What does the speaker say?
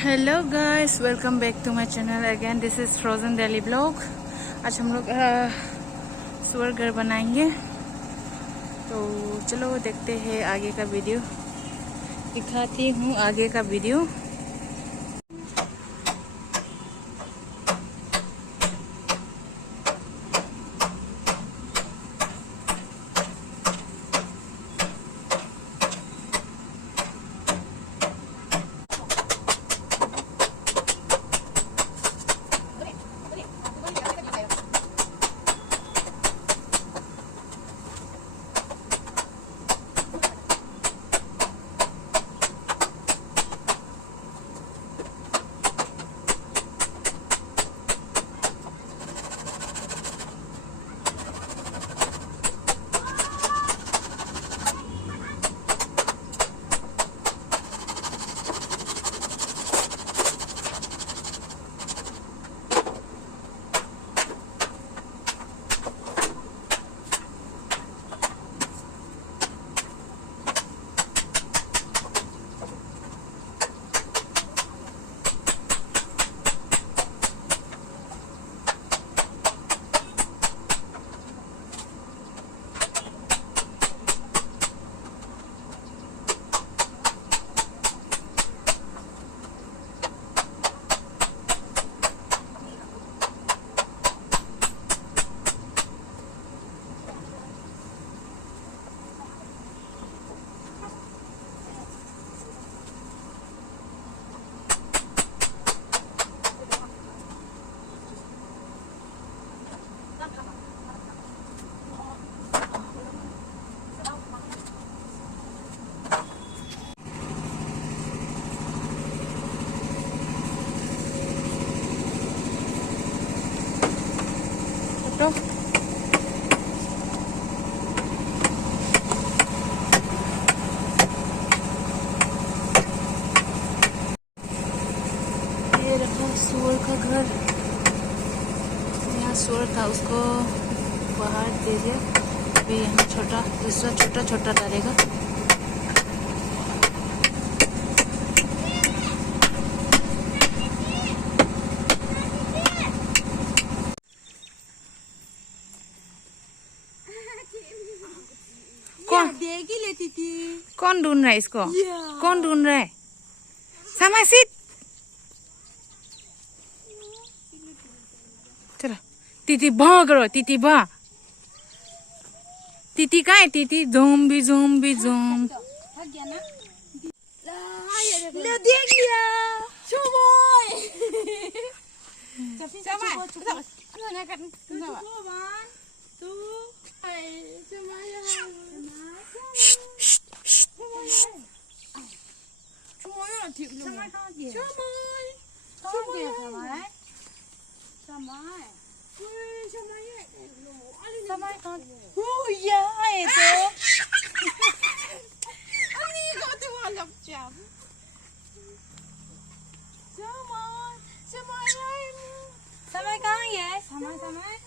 Hello guys, welcome back to my channel again. This is frozen daily blog. आज हम लोग सुअर घर बनाएंगे, तो चलो देखते हैं आगे का वीडियो। दिखाती हूँ आगे का वीडियो। तो ये रखा सुअर का घर। यहाँ सुअर था, उसको बाहर दे दिया। अभी यहाँ दूसरा छोटा डालेगा। देगी लेती थी। कौन ढूंढ रहा है इसको? कौन ढूंढ रहा है? समासित, चलो तीती भाग करो। तीती भाग। तीती कहाँ है? तीती ज़ोंबी ज़ोंबी ज़ोंब। भाग गया ना? ले देख लिया। चुमोय। समय कहाँ है? समय समय